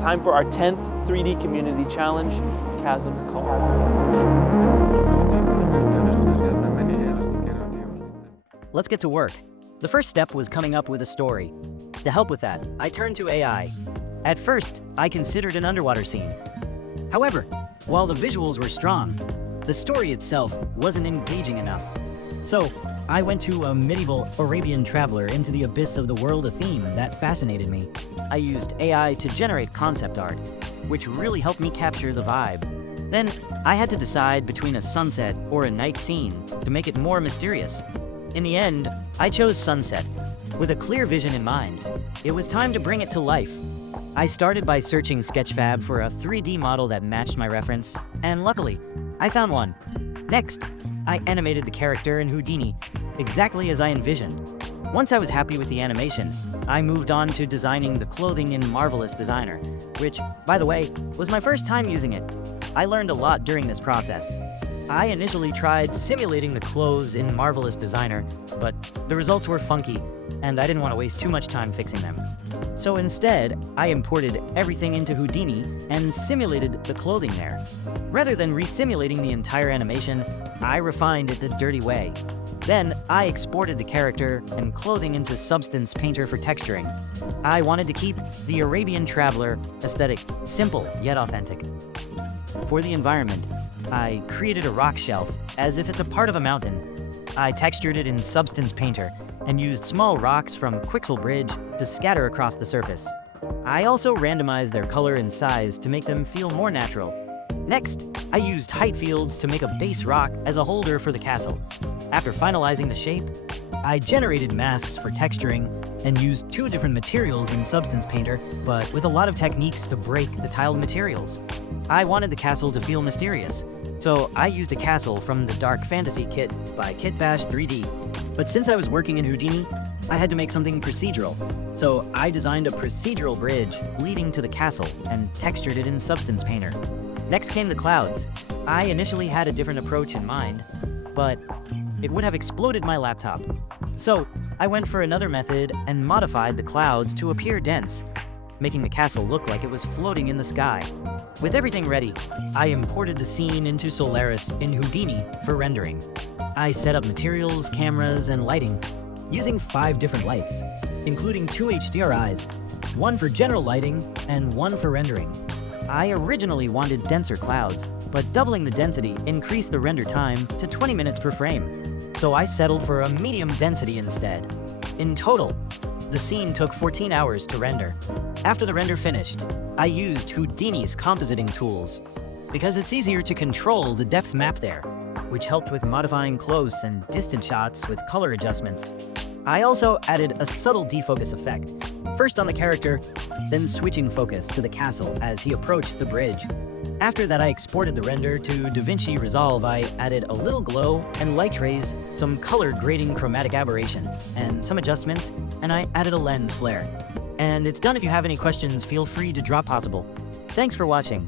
time for our 10th 3D community challenge, Chasm's Call. Let's get to work. The first step was coming up with a story. To help with that, I turned to AI. At first, I considered an underwater scene. However, while the visuals were strong, the story itself wasn't engaging enough. So, I went to a medieval Arabian traveler into the abyss of the world, a theme that fascinated me. I used AI to generate concept art, which really helped me capture the vibe. Then, I had to decide between a sunset or a night scene to make it more mysterious. In the end, I chose sunset, with a clear vision in mind. It was time to bring it to life. I started by searching Sketchfab for a 3D model that matched my reference, and luckily, I found one. Next, I animated the character in Houdini, exactly as I envisioned. Once I was happy with the animation, I moved on to designing the clothing in Marvelous Designer, which, by the way, was my first time using it. I learned a lot during this process. I initially tried simulating the clothes in Marvelous Designer, but the results were funky, and I didn't want to waste too much time fixing them. So instead, I imported everything into Houdini and simulated the clothing there. Rather than re-simulating the entire animation, I refined it the dirty way. Then, I exported the character and clothing into Substance Painter for texturing. I wanted to keep the Arabian Traveler aesthetic simple yet authentic. For the environment, I created a rock shelf as if it's a part of a mountain. I textured it in Substance Painter and used small rocks from Quixel Bridge to scatter across the surface. I also randomized their color and size to make them feel more natural. Next, I used height fields to make a base rock as a holder for the castle. After finalizing the shape, I generated masks for texturing and used 2 different materials in Substance Painter, but with a lot of techniques to break the tiled materials. I wanted the castle to feel mysterious, so I used a castle from the Dark Fantasy kit by Kitbash 3D. But since I was working in Houdini, I had to make something procedural. So I designed a procedural bridge leading to the castle and textured it in Substance Painter. Next came the clouds. I initially had a different approach in mind, but it would have exploded my laptop. So I went for another method and modified the clouds to appear dense, making the castle look like it was floating in the sky. With everything ready, I imported the scene into Solaris in Houdini for rendering. I set up materials, cameras, and lighting, using 5 different lights, including 2 HDRIs, 1 for general lighting and 1 for rendering. I originally wanted denser clouds, but doubling the density increased the render time to 20 minutes per frame, so I settled for a medium density instead. In total, the scene took 14 hours to render. After the render finished, I used Houdini's compositing tools, because it's easier to control the depth map there, which helped with modifying close and distant shots with color adjustments. I also added a subtle defocus effect, first on the character, then switching focus to the castle as he approached the bridge. After that, I exported the render to DaVinci Resolve. I added a little glow and light trace, some color grading chromatic aberration, and some adjustments, and I added a lens flare. And it's done. If you have any questions, feel free to drop possible. Thanks for watching.